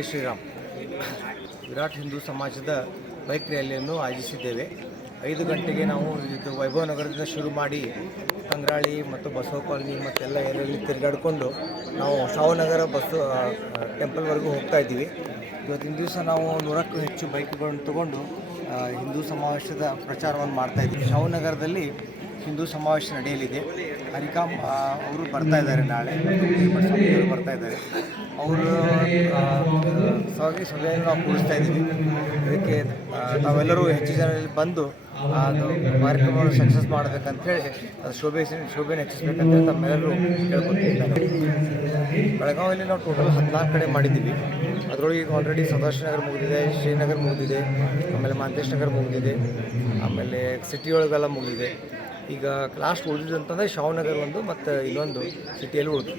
ಜೈ ಶ್ರೀರಾಮ್. ವಿರಾಟ್ ಹಿಂದೂ ಸಮಾಜದ ಬೈಕ್ ರ್ಯಾಲಿಯನ್ನು ಆಯೋಜಿಸಿದ್ದೇವೆ. 5 ಗಂಟೆಗೆ ನಾವು ಇದು ವೈಭವ ನಗರದಿಂದ ಶುರು ಮಾಡಿ ಕಂಗ್ರಾಳಿ ಮತ್ತು ಬಸವ ಕಾಲನಿ ಮತ್ತೆಲ್ಲ ಏರಿಯಲ್ಲಿ ತಿರುಗಾಡಿಕೊಂಡು ನಾವು ಶಾಹುನಗರ ಟೆಂಪಲ್ವರೆಗೂ ಹೋಗ್ತಾ ಇದ್ದೀವಿ. ಇವತ್ತಿನ ದಿವಸ ನಾವು 100ಕ್ಕೂ ಹೆಚ್ಚು ಬೈಕ್ಗಳನ್ನು ತಗೊಂಡು ಹಿಂದೂ ಸಮಾವೇಶದ ಪ್ರಚಾರವನ್ನು ಮಾಡ್ತಾಯಿದ್ದೀವಿ. ಶಾಹುನಗರದಲ್ಲಿ ಹಿಂದೂ ಸಮಾವೇಶ ನಡೆಯಲಿದೆ. ಹರಿಕಾಮ್ ಅವರು ಬರ್ತಾ ಇದ್ದಾರೆ, ನಾಳೆ ಸ್ವಾಮಿಯವರು ಬರ್ತಾ ಇದ್ದಾರೆ. ಅವರು ಸಭೆಯನ್ನು ನಾವು ಕೂಡಿಸ್ತಾ ಇದ್ದೀವಿ. ಅದಕ್ಕೆ ನಾವೆಲ್ಲರೂ ಹೆಚ್ಚು ಜನರಲ್ಲಿ ಬಂದು ಅದು ಕಾರ್ಯಕ್ರಮವನ್ನು ಸಕ್ಸಸ್ ಮಾಡಬೇಕಂತೇಳಿ ಅದು ಶೋಭೆಯನ್ನು ಹೆಚ್ಚಿಸ್ಬೇಕಂತೇಳಿ ತಮ್ಮೆಲ್ಲರೂ ಕೇಳ್ಕೊತಿದ್ದಾರೆ. ಬೆಳಗಾವಿಯಲ್ಲಿ ನಾವು ಟೋಟಲ್ 14 ಕಡೆ ಮಾಡಿದ್ದೀವಿ. ಅದರೊಳಗೆ ಈಗ ಆಲ್ರೆಡಿ ಸದಾಶಿವನಗರ ಮುಗಿದಿದೆ, ಶ್ರೀನಗರ ಮುಗಿದಿದೆ, ಆಮೇಲೆ ಮಾಂತೇಶ್ ನಗರ ಮುಗಿದಿದೆ, ಆಮೇಲೆ ಸಿಟಿ ಒಳಗೆಲ್ಲ ಮುಗಿದಿದೆ. ಈಗ ಲಾಸ್ಟ್ ಉಳಿದಿದೆ ಅಂತಂದರೆ ಶಾಹುನಗರ ಒಂದು ಮತ್ತು ಇನ್ನೊಂದು ಸಿಟಿಯಲ್ಲಿ ಉಳಿದು.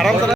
ಆರಾಮ್ ಸರ.